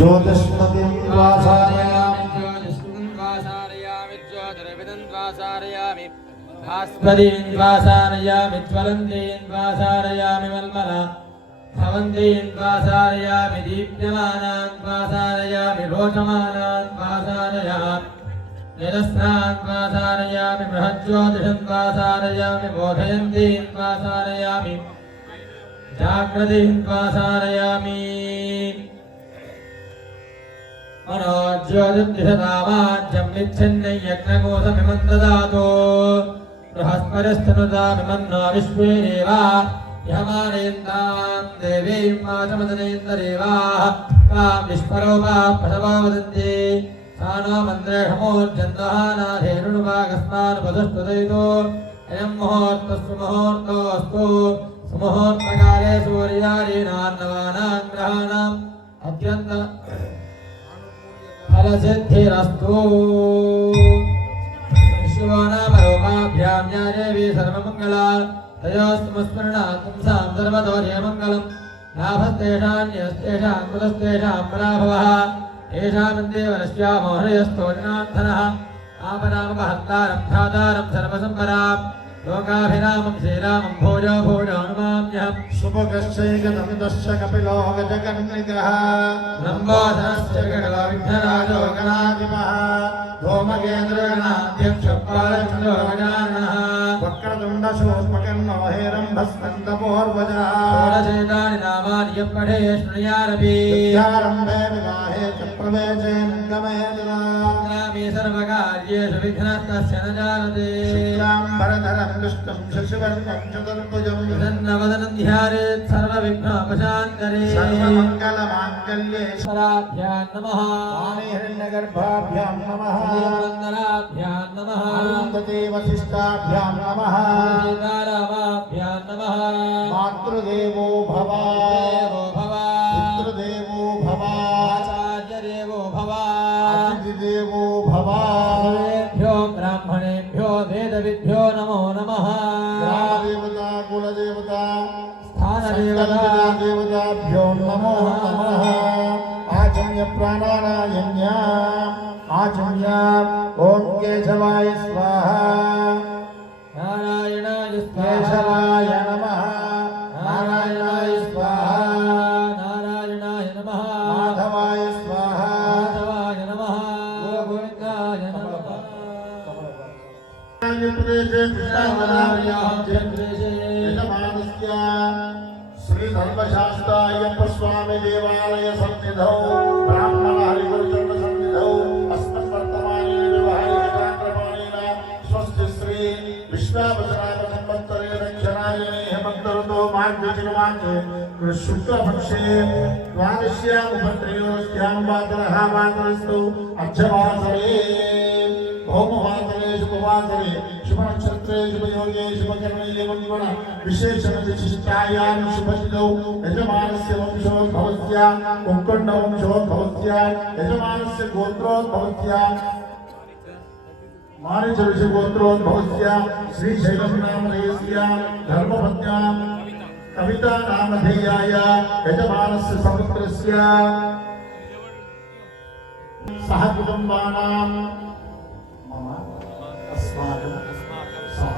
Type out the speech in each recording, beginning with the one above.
ज्योतिष्मतिं वासारयामि ज्योतिर्विदन्वासारयामि भास्वतीं वासारयामि ज्वलन्तीं वासारयामि मल्मला भवन्तीं वासारयामि दीप्यमानान् वासारयामि रोचमानान् वासारयामि निरस्नान् वासारयामि बृहज्योतिषं वासारयामि बोधयन्तीं वासारयामि जागृतिं वासारयामि मनोज्योतिर्दिशतामाज्यं निच्छिन्नै यज्ञकोशमिमं ददातु बृहस्पतिस्तनुतामिमन्नो विश्वे देवा यमानेन्दां देवीं वाचमदनेन्ददेवाः तां विश्वरूपाः पशवो वदन्ति सा नो मन्त्रेषमोर्जन्तः नाधेनुनुपाकस्मानुपदुष्टुदयितो अयं मुहूर्तस्तु मुहूर्तोऽस्तु सुमुहूर्तकाले सूर्यादीनान्नवानां ग्रहाणाम् अत्यन्त फलसिद्धिरस्तु शिवो नाम रूपाभ्यां या देवी सर्वमङ्गला तयोस्तुमस्मरणात् पुंसां सर्वतो जयमङ्गलम् लाभस्तेषान्यस्तेषां कुलस्तेषां पराभवः येषामन्देव नश्यामोहनयस्तोजनार्थनः आपरामपहर्तारं ध्यातारं सर्वसम्परां लोकाभिरामं श्रीरामं भोजो भोजो नमाम्यहम् शुभकश्चैकदमिदश्च कपिलो गजकर्णिकः लम्बोदरश्च गणो विघ्नराजो गणाधिपः धूमकेन्द्रगणाध्यक्षपालचन्द्रो गजाननः वक्रतुण्डशूर्पकर्णो हेरम्भस्कन्दपूर्वजः षोडशेतानि नामानि यः पठे शृणुयारपि विद्यारम्भे विवाहे च प्रवेशे गमे ग्रामे सर्वकार्येषु विघ्नस्तस्य न जायते शुक्लाम्बरधरं विष्णुं शशिवर्णं चतुर्भुजं प्रसन्नवदनं ध्यायेत् सर्वविघ्नोपशान्तये सर्वमङ्गलमाङ्गल्ये स्वराभ्यां नमः हिरण्यगर्भाभ्यां नमः वन्दनाभ्यां नमः अरुन्धती वसिष्ठाभ्यां नमः सीतारामाभ्यां नमः मातृदेवो भव देवो भव पितृदेवो भव आचार्यदेवो भव अतिथिदेवो भव सर्वेभ्यो ब्राह्मणेभ्यो वेदविद्भ्यो नमो नमः ग्रामदेवता कुलदेवता स्थानदेवता देवताभ्यो नमो नमः आचम्य प्राणानायन्या आचम्य ॐ केशवाय स्वाहा नारायणाय केशवाय नमः नारायणाय स्वाहा नारायणाय नमः माधवाय स्वाहा माधवाय नमः गोविन्दाय नमः श्री धर्मशास्त्रायप्प स्वामी देवालय सन्निधौ ब्राह्मण हरिगुरुचरण सन्निधौ अस्मद्वर्तमाने विवाहिकाक्रमाणेन स्वस्ति श्री विश्वावसराम संवत्सरे दक्षिणायने हेमन्तऋतो मार्गशीर्षमासे शुक्लपक्षे द्वादश्यां उपत्रयोस्यां वासरः वासरस्तु अर्धवासरे भौमवासरे शुभवासरे शुभनक्षत्रे शुभयोगे शुभकर्णे एवं विशेषण विशिष्टायां शुभतिथौ यजमानस्य वंशोद्भवस्य कुक्कुण्डवंशोद्भवस्य यजमानस्य गोत्रोद्भवस्य मारीचऋषि गोत्रोद्भवस्य श्रीशैलं नामधेयस्य धर्मपत्न्यां कविता नामधेयाय यजमानस्य सपुत्रस्य सह कुटुम्बानां मम अस्माकं सह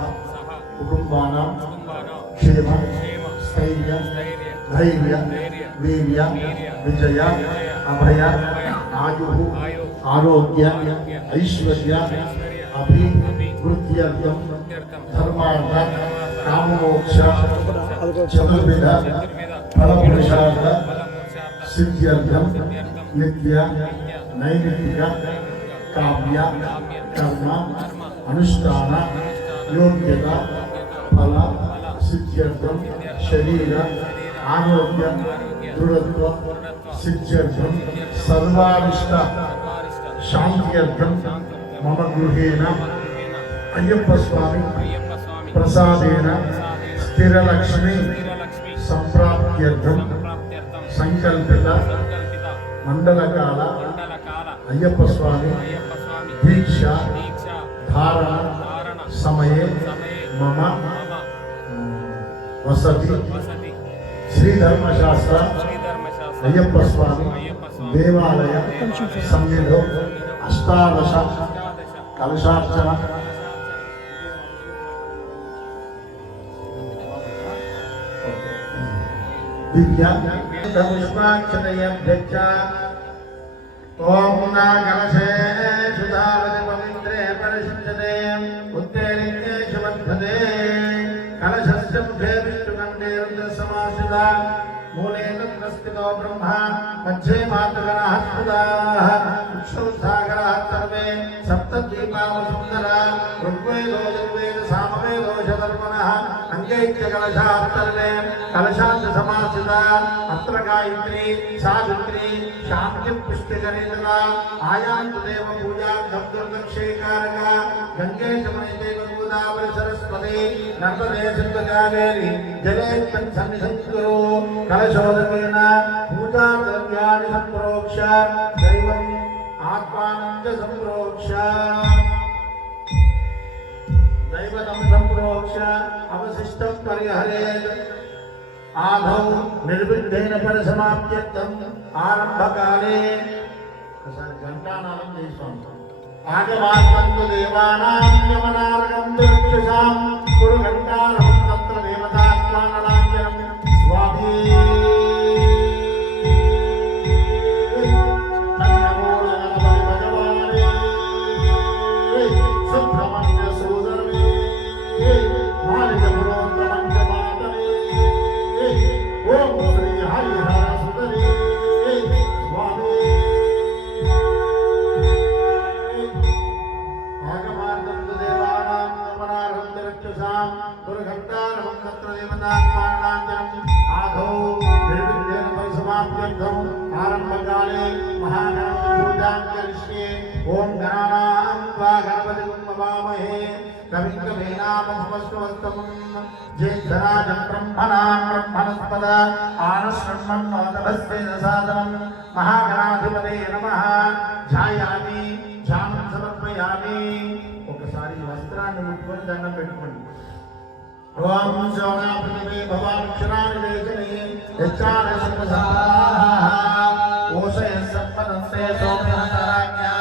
कुटुम्बानां क्षेम स्थैर्य धैर्य वीर्य विजय अभय आयुः आरोग्य ऐश्वर्य अभिवृद्ध्यर्थं धर्मार्थ काममोक्ष चतुर्विध फलपुरुषार्थ सिद्ध्यर्थं नित्य नैमित्तिक काव्य कर्म अनुष्ठान योग्यता फल सिद्ध्यर्थं शरीर आरोग्य दृढ़त्व सिद्ध्यर्थं सर्वारिष्ट शांत्यर्थं मम गृहेण अय्यप्प स्वामी प्रसादेन स्थिरलक्ष्मी संप्राप्त्यर्थं संकल्पित मंडलकाल अय्यप्प स्वामी दीक्षा धारण समये मम वसति श्री धर्मशास्त्र అయ్యప్ప స్వామి దేవాలయ సన్నిధిలో అష్టాదశ కలశార్చన దివ్య పుష్పాక్షరయభ్యచ్చ ఓం నాగలశే సుధావతి పవిత్రే పరిశుద్ధతే ఉత్తేరిణ్యే శుభద్ధతే కలశస్య ముఖే విష్ణుకంఠే రుద్రసమాశ్రిత మూలే తత్రస్థితో బ్రహ్మ మధ్యే మాతృగణః స్ఫుటాః ఉక్షౌసాగరः సర్వే సప్తద్వీపావసుందరా ఋగ్వేదో యజుర్వేద సామవేదో శతర్పణः అంగైత్య కలశాత్తర్వే కలశాంత సమాశ్రిత అత్ర గాయత్రీ సావిత్రీ శాంతి పుష్టికరేంద్ర ఆయాంతు దేవ పూజార్థం దుర్దక్షేకారక గంగే చమనైదేవ గోదావరి సరస్వతి నర్మదే సింధు కావేరి జలే సన్నిధిం కురు కలశోదకేన పూజా ద్రవ్యాన్ని సంప్రోక్ష దైవం ఆత్మానం చ సంప్రోక్ష దైవతం సంప్రోక్ష అవశిష్టం పరిహరేత్ ఆదౌ నిర్విఘ్నేన పరిసమాప్త్యర్థం ఆరంభకాలే ఒకసారి ఘంటానాదం చేసుకోండి. ఆగమాత్మంతు దేవానాం యమనార్గం దుర్జసాం కురు ఘంటానాదం తత్ర దేవతాత్మానలాంఛనం స్వామి నమో గణపతి భగవానే సుబ్రహ్మణ్య సోదరమే మాలిక పురోత్తమంచ మాతరే ఓం శ్రీ హరిహర సుందరే స్వామి ఆగమార్గంతు దేవానాం యమనార్గం దుర్జసాం కురు ఘంటానాదం తత్ర దేవతాత్మానలాంఛనం ఆదౌ నిర్విఘ్నేన పరిసమాప్త్యర్థం ఆరంభకాలే మహాగణపతి పూజాం కరిష్యే ఓం గణానాం త్వా గణపతిం నమామహే కవిం కవీనాముపమశ్రవస్తమం జ్యేష్ఠరాజం బ్రహ్మణాం బ్రహ్మణస్పద ఆనశృణ్వన్నోతభస్యేన సాదనం మహాగణాధిపతే నమః ధ్యాయామి ధ్యానం సమర్పయామి. ఒకసారి ఈ వస్త్రాన్ని ముట్టుకొని దండం పెట్టుకోండి. ఓం శోణా పృథివీ భవాక్షరాణి వేచనే యచ్చాన సర్వసాః ఓషయ సంపదస్తే సోమనారాజ్ఞా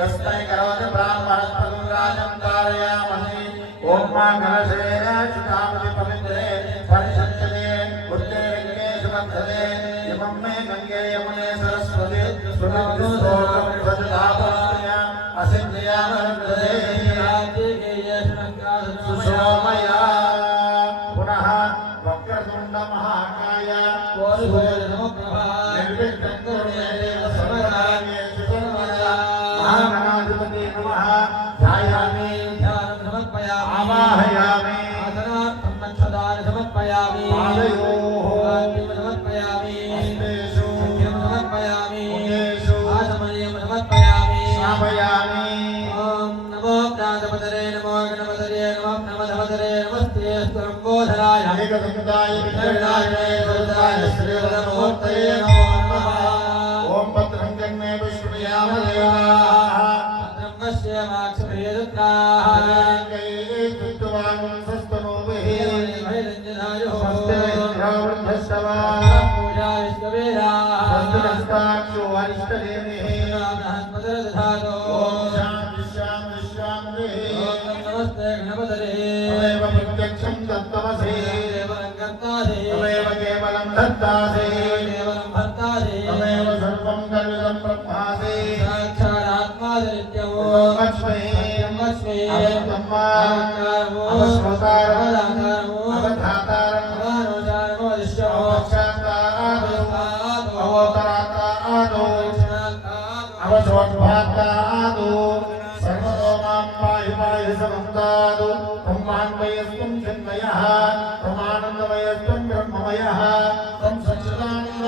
యస్తై కరోతి బ్రాహ్మణస్పదం రాజం ధారయామహి. ఓం మాకలశే సుధావతి పవిత్రే పరిశుద్ధతే ఉత్తేరిణ్యే శుభద్ధతే ఇమం మే గంగే యమునే సరస్వతి స్మృతి స్తోత్రం సజదాపస్య అసిద్ధ్యామరుద్ధతే సుశోమయా. పునః వక్రతుండ మహాకాయ నిర్విఘ్నం కురు మే దేవ సర్వకార్యేషు సర్వదా. మహాగణాధిపతే నమః ధ్యాయామి ఆవాహయామి పాదయోః హస్తేషు ముఖేషు శ్రావయామి. ఏకదంతాయ విఘ్నవినాశనాయ వరదాయ శ్రీవరమూర్తయే నమో నమః. ఓం భద్రం జన్మే విష్ణుయామ దేవాః ప్రత్యక్షం దత్తమసి తమేవ కేవలం దత్తాసి తమేవ సర్వం కల్విదం బ్రహ్మాసి లక్ష్మీ అవత్తమ్మా అవశ్వతారం అవధాతారం అవతరాతాదో అవశోద్భాతాదో సర్వతో మాం పాహి పాహి సమంతాదు. త్వమాన్మయస్త్వం చిన్మయః త్వమానందమయస్త్వం బ్రహ్మమయః త్వం సచ్చిదానంద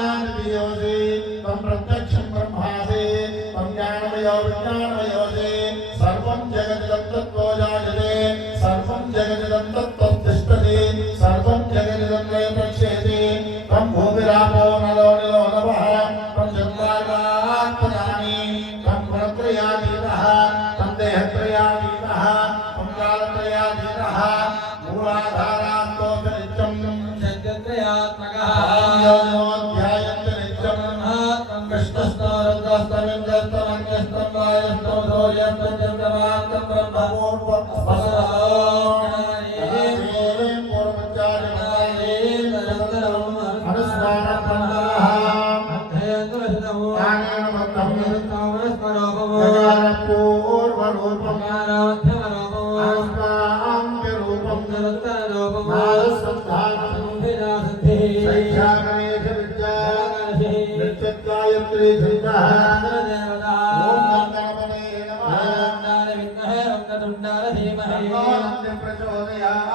गायत्री छन्दः ओम गणपते नमः प्रचोदयात्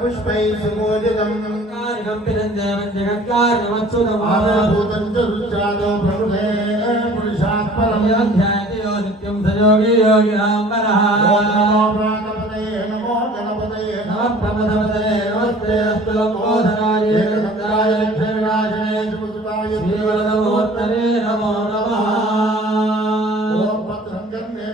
पुष्पै सुमोदितं आविर्भूतं च रुचादो प्रभुते पुरुषात् परं नित्यं सयोगी योगिनां मनः नमो गणपते नमः प्रमथपते नमस्ते अस्तु लम्बोधराय एकदन्ताय लक्ष्मीनाशने सुपुत्राय श्रीवरदमूर्तये